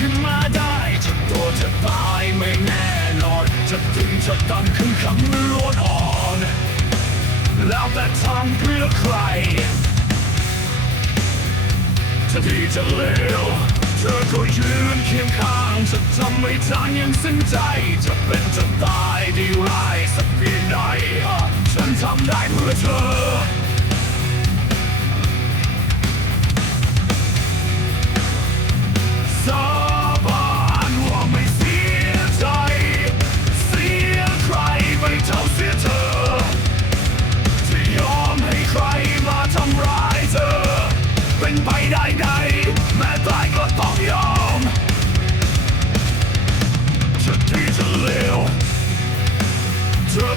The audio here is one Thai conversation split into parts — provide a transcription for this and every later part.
ขึ้นมาได้จะโดจะตายไม่แน่นอน จะตึงจะตันขึ้นคำร้วนอ่อน แล้วแต่ทำเพื่อใคร จะดีจะเลวเธอก็ยืนเคียงข้างจะทำไม่ทางยังสิ้นใจ จะเป็นจะตายดีไรสักเพียงใดฉันทำได้เพื่อเธอ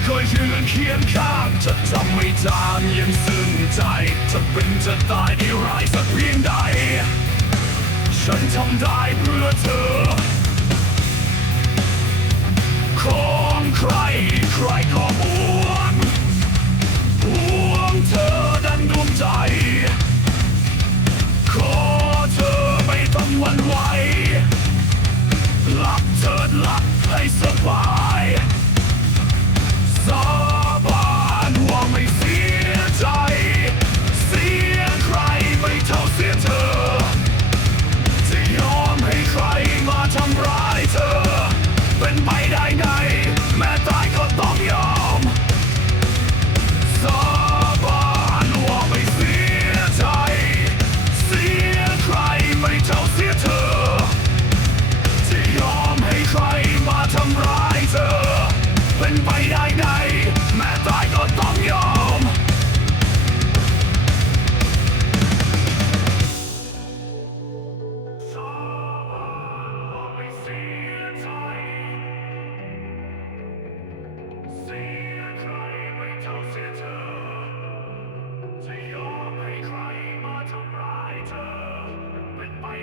เคยยืนเคียงข้างจะทำไม่จามยังซึ้งใจ จะเป็นจะตายได้ไรสักเพียงใด ฉันทำได้